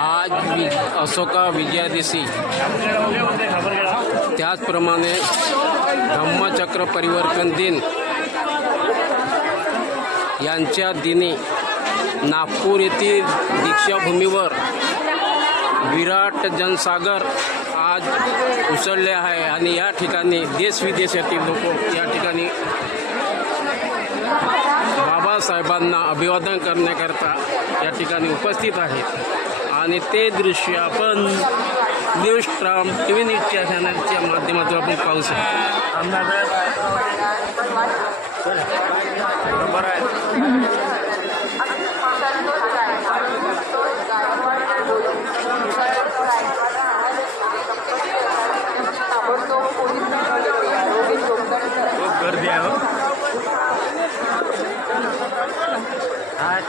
आज अशोका विजयादिवशी त्याचप्रमाणे धम्मचक्र परिवर्तन दिन यांच्या दिनी नागपूर येथील दीक्षाभूमीवर विराट जनसागर आज उसळले आहे आणि या ठिकाणी देशविदेशातील लोक या ठिकाणी बाबासाहेबांना अभिवादन करण्याकरता या ठिकाणी उपस्थित आहेत आणि ते दृश्य आपण न्यूज ट्राम TV न्यूजच्या चॅनलच्या माध्यमातून आपण पाहू शकतो. बरोबर आहे. खूप गर्दी आहे हो. आज